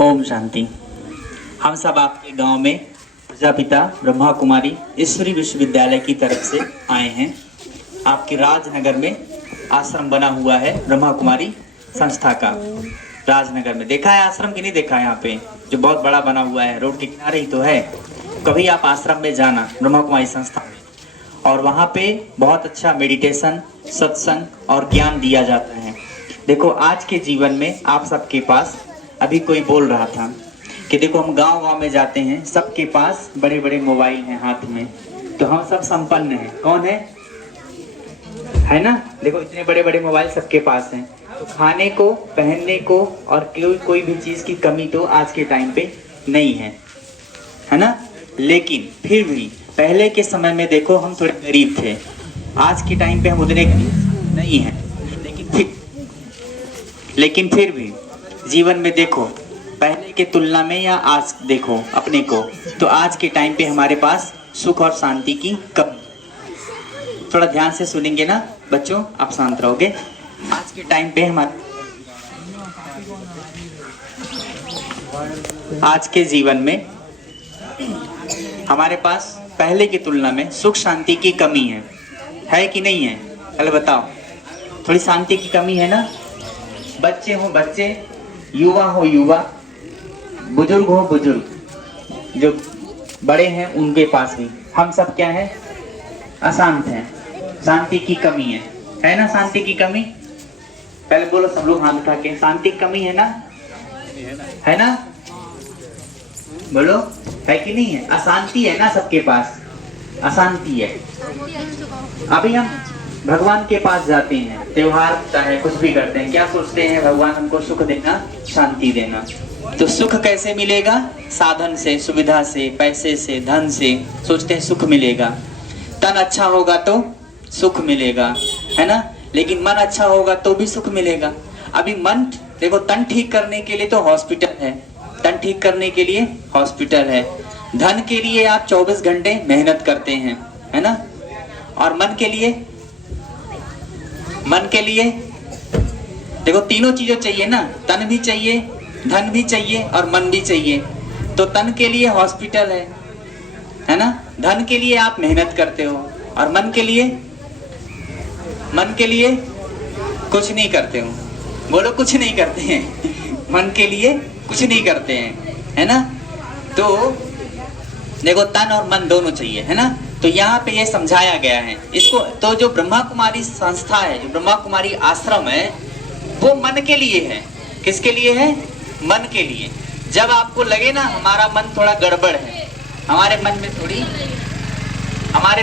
ओम शांति। हम सब आपके गांव में प्रजापिता ब्रह्मा कुमारी ईश्वरी विश्वविद्यालय की तरफ से आए हैं। आपके राजनगर में आश्रम बना हुआ है ब्रह्मा कुमारी संस्था का। राजनगर में देखा है आश्रम की नहीं देखा है? यहाँ पे जो बहुत बड़ा बना हुआ है, रोड के किनारे ही तो है। कभी आप आश्रम में जाना ब्रह्मा कुमारी संस्था में, और वहाँ पे बहुत अच्छा मेडिटेशन, सत्संग और ज्ञान दिया जाता है। देखो आज के जीवन में आप सबके पास, अभी कोई बोल रहा था कि देखो हम गांव-गांव में जाते हैं, सबके पास बड़े-बड़े मोबाइल हैं हाथ में, तो हम सब संपन्न हैं। कौन है ना? देखो इतने बड़े-बड़े मोबाइल सबके पास हैं, तो खाने को, पहनने को और कोई भी चीज की कमी तो आज के टाइम पे नहीं है ना? लेकिन फिर भी पहले के समय में देखो हम थोड़े गरीब थे, आज के टाइम पे हम उतने गरीब नहीं हैं। लेकिन फिर भी जीवन में देखो पहले के तुलना में या आज देखो अपने को, तो आज के टाइम पे हमारे पास सुख और शांति की कमी। थोड़ा ध्यान से सुनेंगे ना बच्चों, आप शांत रहोगे। आज के टाइम पे आज के जीवन में हमारे पास पहले की तुलना में सुख शांति की कमी है कि नहीं है? पहले बताओ, थोड़ी शांति की कमी है ना? बच्चे हो बच्चे, युवा हो युवा, बुजुर्ग हो बुजुर्ग, जो बड़े हैं उनके पास भी हम सब क्या है? अशांत हैं, शांति की कमी है ना? शांति की कमी पहले बोलो सब लोग हाथ उठा के, शांति की कमी है ना? है ना? बोलो, है कि नहीं है? अशांति है ना सबके पास? अशांति है। अभी हम भगवान के पास जाते हैं, त्योहार होता है, कुछ भी करते हैं, क्या सोचते हैं? भगवान हमको सुख देना, शांति देना। तो सुख कैसे मिलेगा? साधन से, सुविधा से, पैसे से, धन से सोचते हैं सुख मिलेगा। तन अच्छा होगा तो सुख मिलेगा, है ना? लेकिन मन अच्छा होगा तो भी सुख मिलेगा। अभी मन देखो, तन ठीक करने के लिए तो हॉस्पिटल है, तन ठीक करने के लिए हॉस्पिटल है। धन के लिए आप 24 घंटे मेहनत करते हैं, है ना? और मन के लिए देखो तीनों चीजें चाहिए ना, तन भी चाहिए, धन भी चाहिए और मन भी चाहिए। तो तन के लिए हॉस्पिटल है ना? धन के लिए आप मेहनत करते हो, और मन के लिए कुछ नहीं करते हो। बोलो, कुछ नहीं करते हैं। मन के लिए कुछ नहीं करते हैं, है ना? तो देखो तन और मन दोनों चाहिए, है ना? तो यहाँ पे ये समझाया गया है इसको। तो जो ब्रह्मा कुमारी संस्था है, जो ब्रह्मा कुमारी आश्रम है, वो मन के लिए है। किसके लिए है? मन के लिए। जब आपको लगे ना हमारा मन थोड़ा गड़बड़ है, हमारे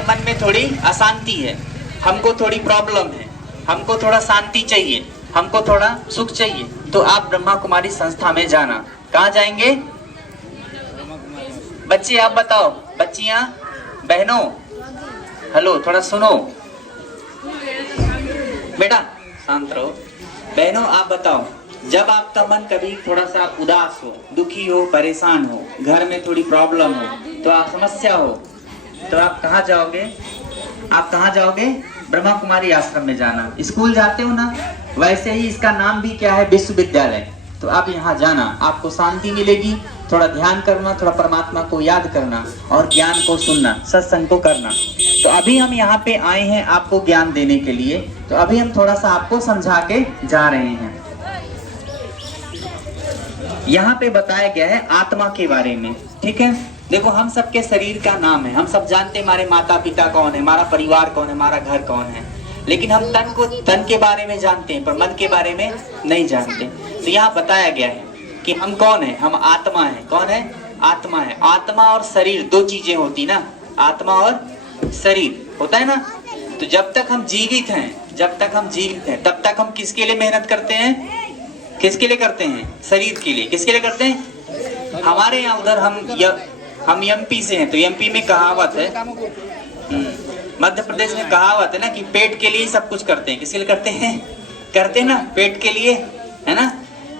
मन में थोड़ी अशांति है, हमको थोड़ी प्रॉब्लम है, हमको थोड़ा शांति चाहिए, हमको थोड़ा सुख चाहिए, तो आप ब्रह्मा कुमारी संस्था में जाना। कहाँ जाएंगे बच्चे? आप बताओ, बच्चियां, बहनों, हेलो, थोड़ा सुनो बेटा, शांत रहो। बहनों आप बताओ, जब आपका मन कभी थोड़ा सा उदास हो, दुखी हो, परेशान हो, घर में थोड़ी प्रॉब्लम हो, तो आप समस्या हो, तो आप कहाँ जाओगे? आप कहाँ जाओगे? ब्रह्मा कुमारी आश्रम में जाना। स्कूल जाते हो ना, वैसे ही इसका नाम भी क्या है? विश्वविद्यालय। तो आप यहाँ जाना, आपको शांति मिलेगी। थोड़ा ध्यान करना, थोड़ा परमात्मा को याद करना और ज्ञान को सुनना, सत्संग को करना। तो अभी हम यहाँ पे आए हैं आपको ज्ञान देने के लिए, तो अभी हम थोड़ा सा आपको समझा के जा रहे हैं। यहाँ पे बताया गया है आत्मा के बारे में, ठीक है? देखो हम सबके शरीर का नाम है, हम सब जानते हैं हमारे माता पिता कौन है, हमारा परिवार कौन है, हमारा घर कौन है, लेकिन हम तन के बारे में जानते हैं पर मन के बारे में नहीं जानते। तो यहाँ बताया गया है कि हम कौन है? हम आत्मा है। कौन है? आत्मा है। आत्मा और शरीर दो चीजें होती ना, आत्मा और शरीर होता है ना। तो जब तक हम जीवित हैं, तब तक हम किसके लिए मेहनत करते हैं? किसके लिए करते हैं? शरीर के लिए। किसके लिए करते हैं? हमारे यहाँ उधर हम एमपी से हैं, तो एमपी में कहावत है, मध्य प्रदेश में कहावत है ना कि पेट के लिए सब कुछ करते हैं। किसके लिए करते हैं? करते हैं ना, पेट के लिए, है ना?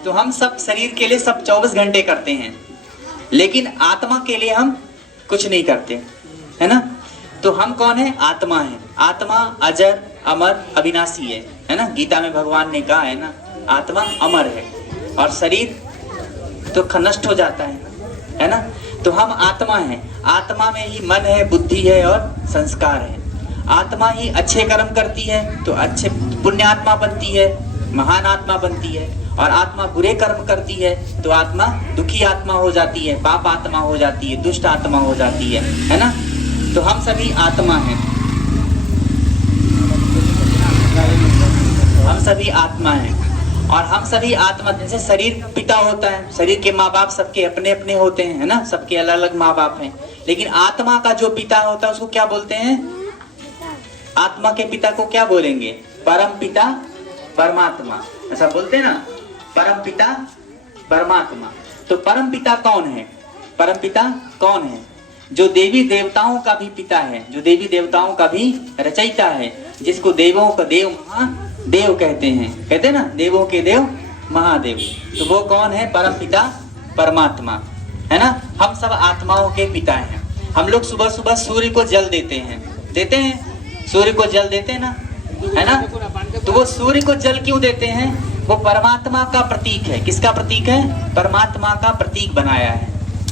तो हम सब शरीर के लिए सब 24 घंटे करते हैं, लेकिन आत्मा के लिए हम कुछ नहीं करते, है ना? तो हम कौन है? आत्मा है। आत्मा अजर, अमर, अविनाशी है ना? गीता में भगवान ने कहा है ना, आत्मा अमर है और शरीर तो नष्ट हो जाता है ना। तो हम आत्मा हैं, आत्मा में ही मन है, बुद्धि है और संस्कार है। आत्मा ही अच्छे कर्म करती है तो अच्छे पुण्यात्मा बनती है, महान आत्मा बनती है। और आत्मा बुरे कर्म करती है तो आत्मा दुखी आत्मा हो जाती है, पाप आत्मा हो जाती है, दुष्ट आत्मा हो जाती है ना। तो हम सभी आत्मा हैं, हम सभी आत्मा हैं। और हम सभी आत्मा, जैसे शरीर पिता होता है, शरीर के माँ बाप सबके अपने अपने होते हैं, है ना, सबके अलग अलग माँ बाप हैं। लेकिन आत्मा का जो पिता होता है उसको क्या बोलते हैं? आत्मा के पिता को क्या बोलेंगे? परम पिता परमात्मा, ऐसा बोलते हैं ना, परम पिता परमात्मा। तो परम पिता कौन है? परम पिता कौन है? जो देवी देवताओं का भी पिता है, जो देवी देवताओं का भी रचयिता है, जिसको देवों का देव महादेव कहते हैं, कहते हैं ना, देवों के देव महादेव। तो वो कौन है? परम पिता परमात्मा, है ना। हम सब आत्माओं के पिता हैं। हम लोग सुबह सुबह सूर्य को जल देते हैं, सूर्य को जल देते हैं ना, है ना। तो वो सूर्य को जल क्यों देते हैं? वो परमात्मा का प्रतीक है। किसका प्रतीक है? परमात्मा का प्रतीक बनाया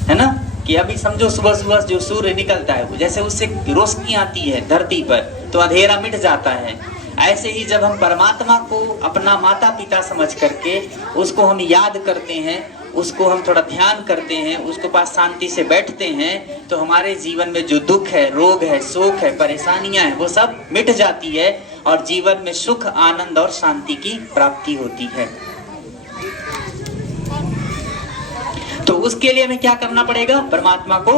है ना। कि अभी समझो सुबह सुबह जो सूर्य निकलता है, जैसे उससे रोशनी आती है धरती पर तो अंधेरा मिट जाता है। ऐसे ही जब हम परमात्मा को अपना माता पिता समझ करके उसको हम याद करते हैं, उसको हम थोड़ा ध्यान करते हैं, उसके पास शांति से बैठते हैं, तो हमारे जीवन में जो दुख है, रोग है, शोक है, परेशानियां हैं, वो सब मिट जाती है और जीवन में सुख, आनंद और शांति की प्राप्ति होती है। तो उसके लिए हमें क्या करना पड़ेगा? परमात्मा को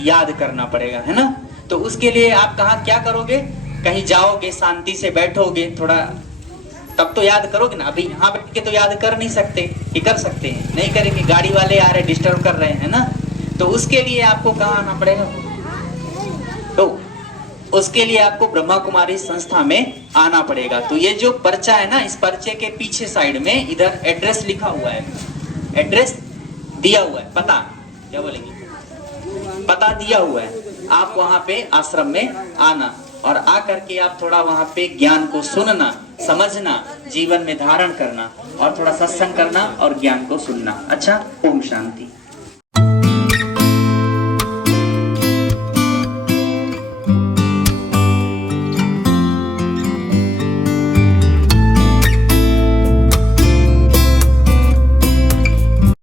याद करना पड़ेगा, है ना। तो उसके लिए आप कहाँ क्या करोगे? कहीं जाओगे, शांति से बैठोगे थोड़ा, तब तो याद करोगे ना। अभी यहाँ बैठ के तो याद कर नहीं सकते, कि कर सकते हैं? नहीं करेंगे, गाड़ी वाले आ रहे, डिस्टर्ब कर रहे हैं ना। तो उसके लिए आपको कहाँ आना पड़ेगा? तो उसके लिए आपको ब्रह्मा कुमारी संस्था में आना पड़ेगा। तो ये जो पर्चा है ना, इस पर्चे के पीछे साइड में इधर एड्रेस लिखा हुआ है, एड्रेस दिया हुआ है, पता, क्या बोलेंगे, पता दिया हुआ है। आप वहां पे आश्रम में आना और आकर के आप थोड़ा वहां पे ज्ञान को सुनना, समझना, जीवन में धारण करना और थोड़ा सत्संग करना और ज्ञान को सुनना। अच्छा, ओम शांति।